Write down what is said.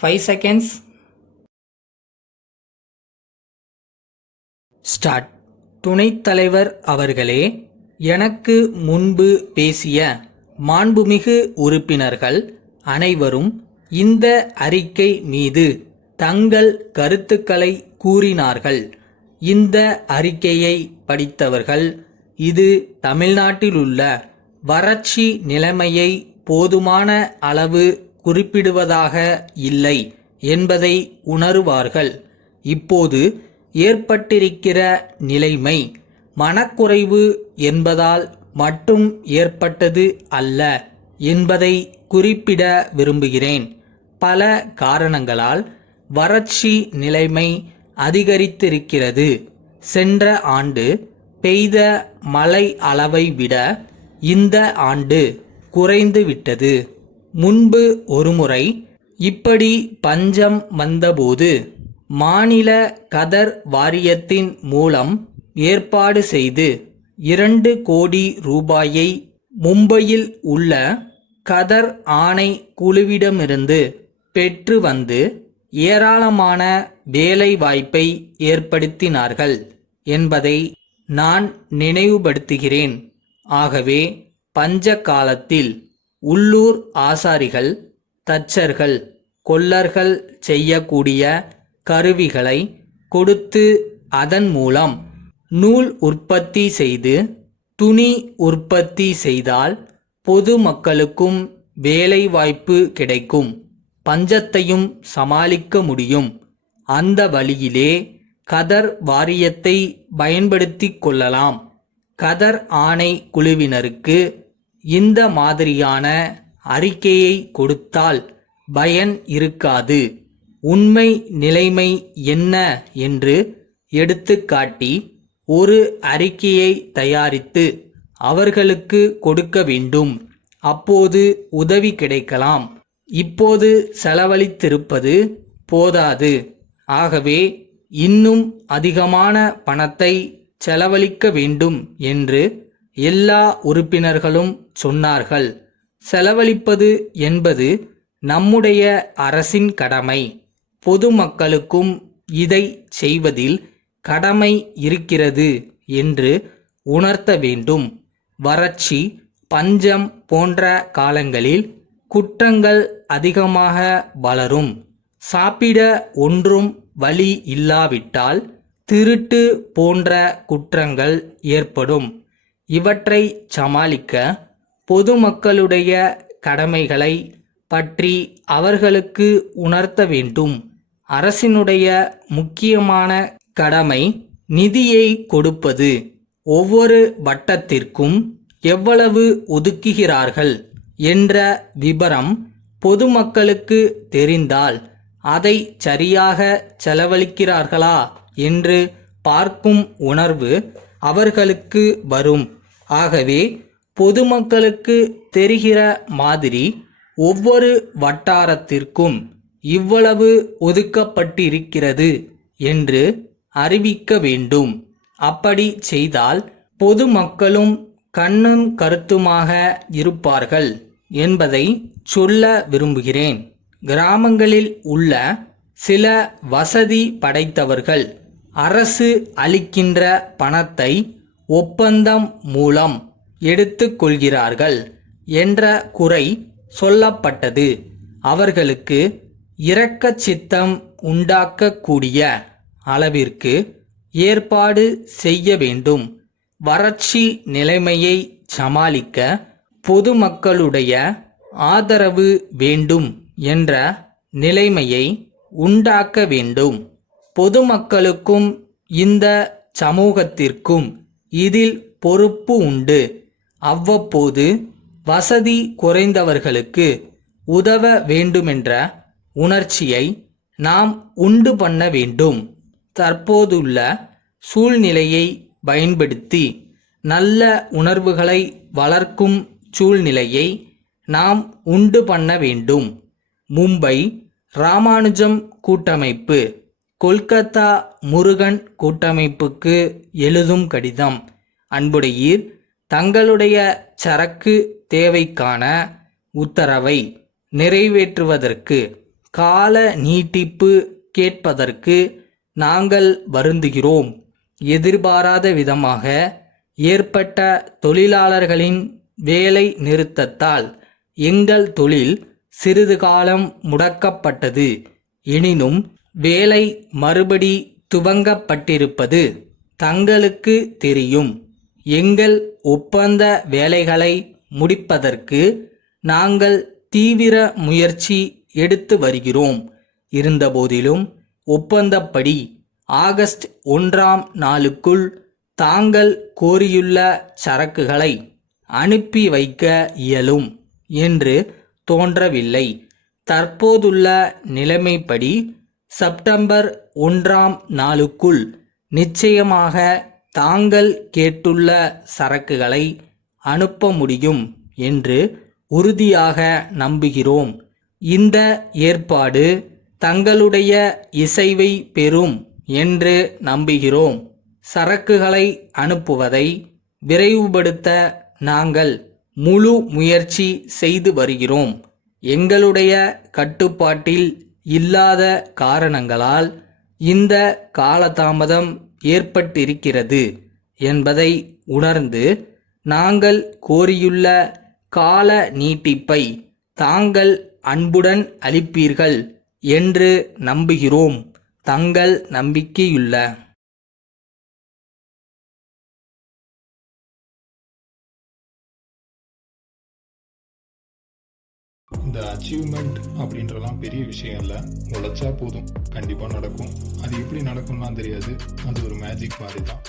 5 seconds. Start. துணைத் தலைவர் அவர்களே, எனக்கு முன்பு பேசிய மாண்புமிகு உறுப்பினர்கள் அனைவரும் இந்த அறிக்கை மீது தங்கள் கருத்துக்களை கூறினார்கள். இந்த அறிக்கையை படித்தவர்கள் இது தமிழ்நாட்டிலுள்ள வறட்சி நிலைமையை போதுமான அளவு குறிப்பிடுவதாக இல்லை என்பதை உணருவார்கள். இப்போது ஏற்பட்டிருக்கிற நிலைமை மனக்குறைவு என்பதால் மட்டும் ஏற்பட்டது அல்ல என்பதை குறிப்பிட விரும்புகிறேன். பல காரணங்களால் வறட்சி நிலைமை அதிகரித்திருக்கிறது. சென்ற ஆண்டு பெய்த மழை அளவை விட இந்த ஆண்டு குறைந்து விட்டது. முன்பு ஒருமுறை இப்படி பஞ்சம் வந்தபோது மாநில கதர் வாரியத்தின் மூலம் ஏற்பாடு செய்து 2 கோடி ரூபாயை மும்பையில் உள்ள கதர் ஆணை குழுவிடமிருந்து பெற்று வந்து ஏராளமான வேலை வாய்ப்பை ஏற்படுத்தினார்கள் என்பதை நான் நினைவுபடுத்துகிறேன். ஆகவே பஞ்ச காலத்தில் உள்ளூர் ஆசாரிகள், தச்சர்கள், கொல்லர்கள் செய்யக்கூடிய கருவிகளை கொடுத்து அதன் மூலம் நூல் உற்பத்தி செய்து துணி உற்பத்தி செய்தால் பொதுமக்களுக்கும் வேலை வாய்ப்பு கிடைக்கும், பஞ்சத்தையும் சமாளிக்க முடியும். அந்த வழியிலே கதர் வாரியத்தை பயன்படுத்தி கொள்ளலாம். கதர் ஆணை குழுவினருக்கு இந்த மாதிரியான அறிக்கையை கொடுத்தால் பயன் இருக்காது. உண்மை நிலைமை என்ன என்று எடுத்துக்காட்டி ஒரு அறிக்கையை தயாரித்து அவர்களுக்கு கொடுக்க வேண்டும். அப்போது உதவி கிடைக்கலாம். இப்போது செலவழித்திருப்பது போதாது. ஆகவே இன்னும் அதிகமான பணத்தை செலவழிக்க வேண்டும் என்று எல்லா உறுப்பினர்களும் சொன்னார்கள். செலவழிப்பது என்பது நம்முடைய அரசின் கடமை. பொதுமக்களுக்கும் இதை செய்வதில் கடமை இருக்கிறது என்று உணர்த்த வேண்டும். வறட்சி, பஞ்சம் போன்ற காலங்களில் குற்றங்கள் அதிகமாக வளரும். சாப்பிட ஒன்றும் வழி இல்லாவிட்டால் திருட்டு போன்ற குற்றங்கள் ஏற்படும். இவற்றை சமாளிக்க பொதுமக்களுடைய கடமைகளை பற்றி அவர்களுக்கு உணர்த்த வேண்டும். அரசினுடைய முக்கியமான கடமை நிதியை கொடுப்பது. ஒவ்வொரு வட்டத்திற்கும் எவ்வளவு ஒதுக்குகிறார்கள் என்ற விபரம் பொதுமக்களுக்கு தெரிந்தால் அதை சரியாக செலவழிக்கிறார்களா என்று பார்க்கும் உணர்வு அவர்களுக்கு வரும். ஆகவே பொதுமக்களுக்கு தெரிகிற மாதிரி ஒவ்வொரு வட்டாரத்திற்கும் இவ்வளவு ஒதுக்கப்பட்டிருக்கிறது என்று அறிவிக்க வேண்டும். அப்படி செய்தால் பொதுமக்களும் கண்ணும் கருத்துமாக இருப்பார்கள் என்பதை சொல்ல விரும்புகிறேன். கிராமங்களில் உள்ள சில வசதி படைத்தவர்கள் அரசு அளிக்கின்ற பணத்தை ஒப்பந்தம் மூலம் எடுத்துக்கொள்கிறார்கள் என்ற குறை சொல்லப்பட்டது. அவர்களுக்கு இரக்கச் சித்தம் உண்டாக்கக்கூடிய அளவிற்கு ஏற்பாடு செய்ய வேண்டும். வறட்சி நிலைமையை சமாளிக்க பொதுமக்களுடைய ஆதரவு வேண்டும் என்ற நிலைமையை உண்டாக்க வேண்டும். பொதுமக்களுக்கும் இந்த சமூகத்திற்கும் இதில் பொறுப்பு உண்டு. அவ்வப்போது வசதி குறைந்தவர்களுக்கு உதவ வேண்டுமென்ற உணர்ச்சியை நாம் உண்டு பண்ண வேண்டும். தற்போதுள்ள சூழ்நிலையை பயன்படுத்தி நல்ல உணர்வுகளை வளர்க்கும் சூழ்நிலையை நாம் உண்டு பண்ண வேண்டும். மும்பை ராமானுஜம் கூட்டமைப்பு கொல்கத்தா முருகன் கூட்டமைப்புக்கு எழுதும் கடிதம். அன்புடையீர், தங்களுடைய சரக்கு தேவைக்கான உத்தரவை நிறைவேற்றுவதற்கு கால நீட்டிப்பு கேட்பதற்கு நாங்கள் வருந்துகிறோம். எதிர்பாராத விதமாக ஏற்பட்ட தொழிலாளர்களின் வேலை நிறுத்தத்தால் எங்கள் தொழில் சிறிது காலம் முடக்கப்பட்டது. எனினும் வேலை மறுபடி துவங்கப்பட்டிருப்பது தங்களுக்கு தெரியும். எங்கள் ஒப்பந்த வேலைகளை முடிப்பதற்கு நாங்கள் தீவிர முயற்சி எடுத்து வருகிறோம். இருந்தபோதிலும் ஒப்பந்தப்படி ஆகஸ்ட் 1ஆம் நாளுக்குள் தாங்கள் கோரியுள்ள சரக்குகளை அனுப்பி வைக்க இயலும் என்று தோன்றவில்லை. தற்போதுள்ள நிலைமைப்படி செப்டம்பர் 1ஆம் நாளுக்குள் நிச்சயமாக தாங்கள் கேட்டுள்ள சரக்குகளை அனுப்ப முடியும் என்று உறுதியாக நம்புகிறோம். இந்த ஏற்பாடு தங்களுடைய இசைவை பெறும் என்று நம்புகிறோம். சரக்குகளை அனுப்புவதை விரைவுபடுத்த நாங்கள் முழு முயற்சி செய்து வருகிறோம். எங்களுடைய கட்டுப்பாட்டில் இல்லாத காரணங்களால் இந்த காலதாமதம் ஏற்பட்டிருக்கிறது என்பதை உணர்ந்து நாங்கள் கோரியுள்ள கால நீட்டிப்பை தாங்கள் அன்புடன் அளிப்பீர்கள் என்று நம்புகிறோம். தங்கள் நம்பிக்கையுள்ள இந்த அச்சீவ்மெண்ட் அப்படின்றலாம் பெரிய விஷயம் இல்லை. உழைச்சா போதும், கண்டிப்பாக நடக்கும். அது எப்படி நடக்கும்லாம் தெரியாது. அது ஒரு மேஜிக் மாதிரி தான்.